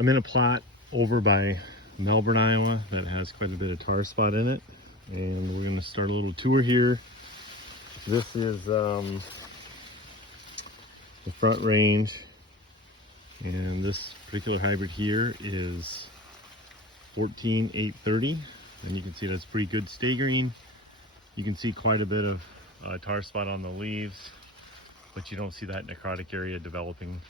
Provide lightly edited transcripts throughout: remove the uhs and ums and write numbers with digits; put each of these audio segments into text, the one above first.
I'm in a plot over by Melbourne, Iowa that has quite a bit of tar spot in it, and we're going to start a little tour here. This is the Front Range, and this particular hybrid here is 14830, and you can see that's pretty good stay green. You can see quite a bit of tar spot on the leaves, but you don't see that necrotic area developing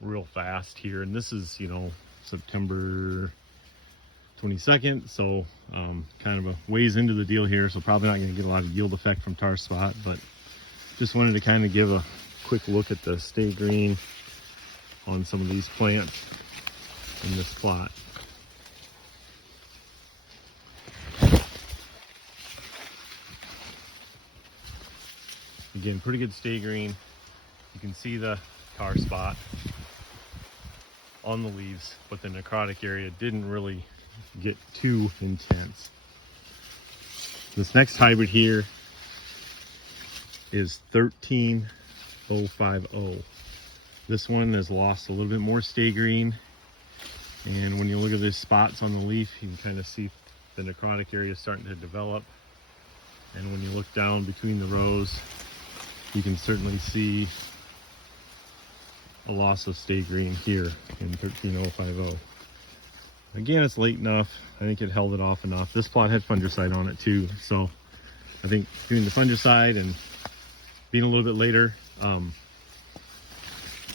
real fast here. And this is, you know, September 22nd, so kind of a ways into the deal here, so probably not going to get a lot of yield effect from tar spot, but just wanted to kind of give a quick look at the stay green on some of these plants in this plot. Again, pretty good stay green. You can see the tar spot on the leaves, but the necrotic area didn't really get too intense. This next hybrid here is 13050. This one has lost a little bit more stay green, and when you look at the spots on the leaf, you can kind of see the necrotic area starting to develop. And when you look down between the rows, you can certainly see a loss of stay green here in 13050. Again, it's late enough. I think it held it off enough. This plot had fungicide on it too, so I think doing the fungicide and being a little bit later in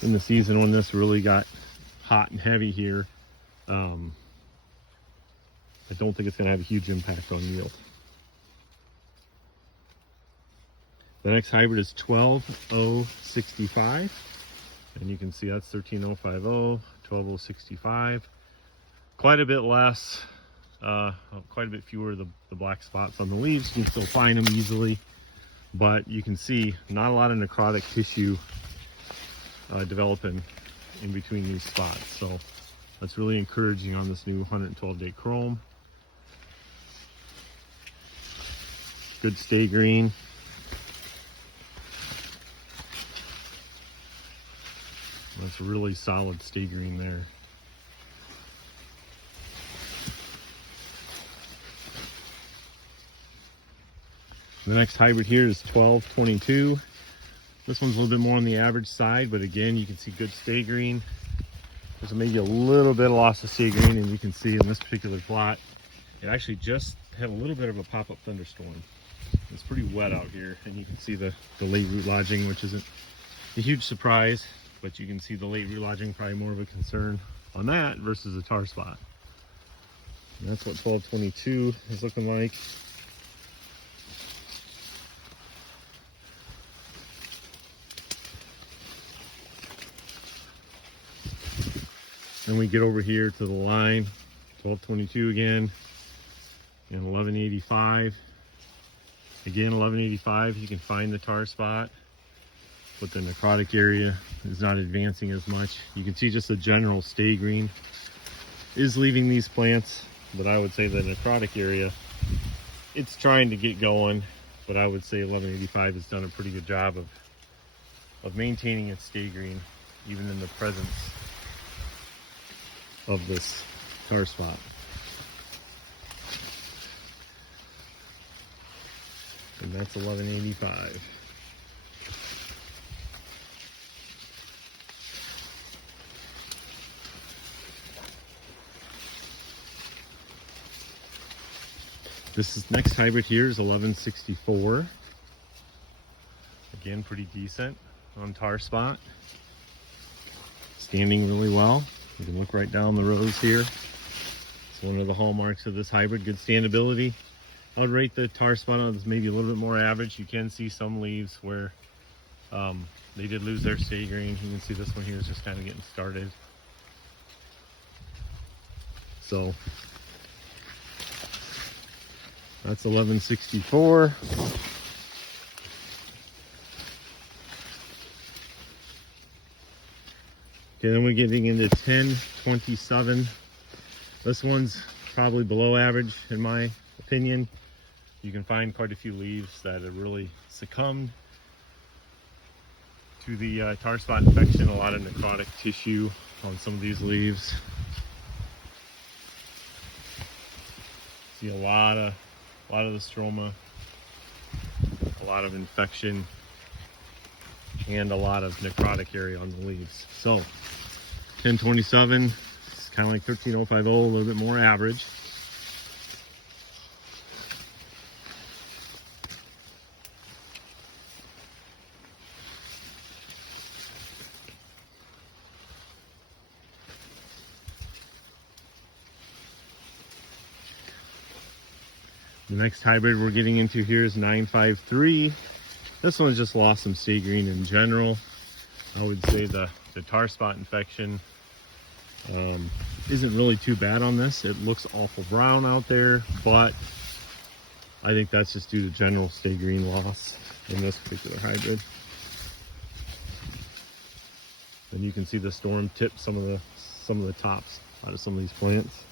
the season when this really got hot and heavy here, I don't think it's going to have a huge impact on yield. The next hybrid is 12065, and you can see that's 13050, 12065. Quite a bit less, quite a bit fewer of the black spots on the leaves. You can still find them easily, but you can see not a lot of necrotic tissue developing in between these spots. So that's really encouraging on this new 112-day chrome. Good stay green. That's really solid stay green there. The next hybrid here is 1222. This one's a little bit more on the average side, but again, you can see good stay green. There's maybe a little bit of loss of stay green, and you can see in this particular plot, it actually just had a little bit of a pop-up thunderstorm. It's pretty wet out here, and you can see the late root lodging, which isn't a huge surprise, but you can see the late root lodging probably more of a concern on that versus the tar spot. And that's what 1222 is looking like. Then we get over here to the line, 1222 again, and 1185. Again, 1185, you can find the tar spot, but the necrotic area is not advancing as much. You can see just the general stay green is leaving these plants, but I would say the necrotic area, it's trying to get going, but I would say 1185 has done a pretty good job of maintaining its stay green, even in the presence of this tar spot. And that's 1185. This next hybrid here is 1164. Again, pretty decent on tar spot. Standing really well. You can look right down the rows here. It's one of the hallmarks of this hybrid, good standability. I would rate the tar spot on this maybe a little bit more average. You can see some leaves where they did lose their stay green. You can see this one here is just kind of getting started. So that's 1164. Okay, then we're getting into 1027. This one's probably below average in my opinion. You can find quite a few leaves that have really succumbed to the tar spot infection, a lot of necrotic tissue on some of these leaves. See a lot of the stroma, a lot of infection, and a lot of necrotic area on the leaves. So 1027, it's kind of like 13050, a little bit more average. The next hybrid we're getting into here is 953. This one's just lost some stay green in general. I would say the tar spot infection isn't really too bad on this. It looks awful brown out there, but I think that's just due to general stay green loss in this particular hybrid. And you can see the storm tip some of the tops out of some of these plants.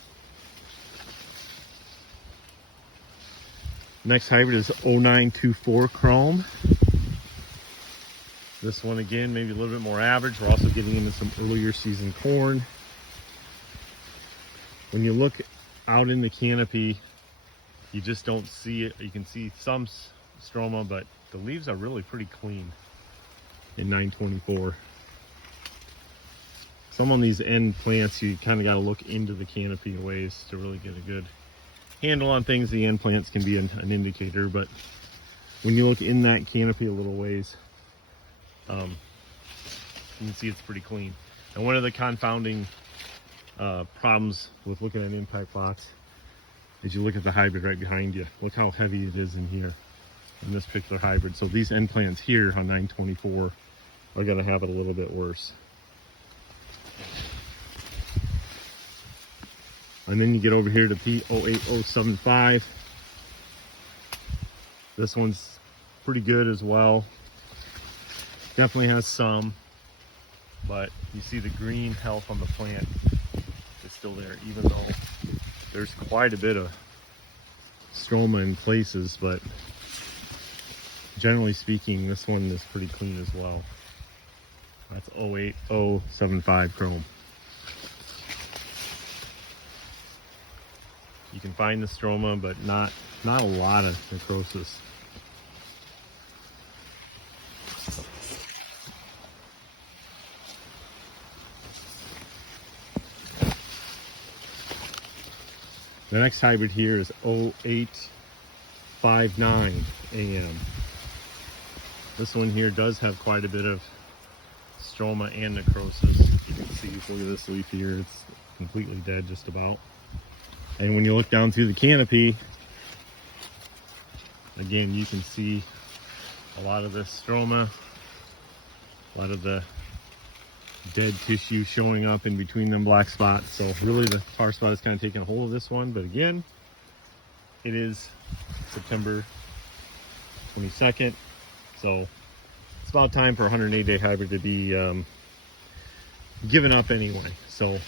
Next hybrid is 0924 Chrome. This one again, maybe a little bit more average. We're also getting into some earlier season corn. When you look out in the canopy, you just don't see it. You can see some stroma, but the leaves are really pretty clean in 924. Some on these end plants, you kind of got to look into the canopy a ways to really get a good handle on things. The end plants can be an indicator, but when you look in that canopy a little ways, you can see it's pretty clean. And one of the confounding problems with looking at impact plots is you look at the hybrid right behind you. Look how heavy it is in here in this particular hybrid. So these end plants here on 924 are going to have it a little bit worse. And then you get over here to P08075. This one's pretty good as well. Definitely has some, but you see the green health on the plant is still there, even though there's quite a bit of stroma in places, but generally speaking, this one is pretty clean as well. That's 08075 Chrome. You can find the stroma, but not a lot of necrosis. The next hybrid here is 0859 AM. This one here does have quite a bit of stroma and necrosis. You can see, look at this leaf here, it's completely dead just about. And when you look down through the canopy, again, you can see a lot of this stroma, a lot of the dead tissue showing up in between them black spots. So really the tar spot is kind of taking a hold of this one. But again, it is September 22nd. So it's about time for a 108-day hybrid to be given up anyway. So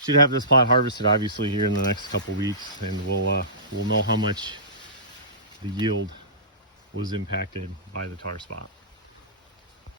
should have this plot harvested obviously here in the next couple weeks, and we'll know how much the yield was impacted by the tar spot.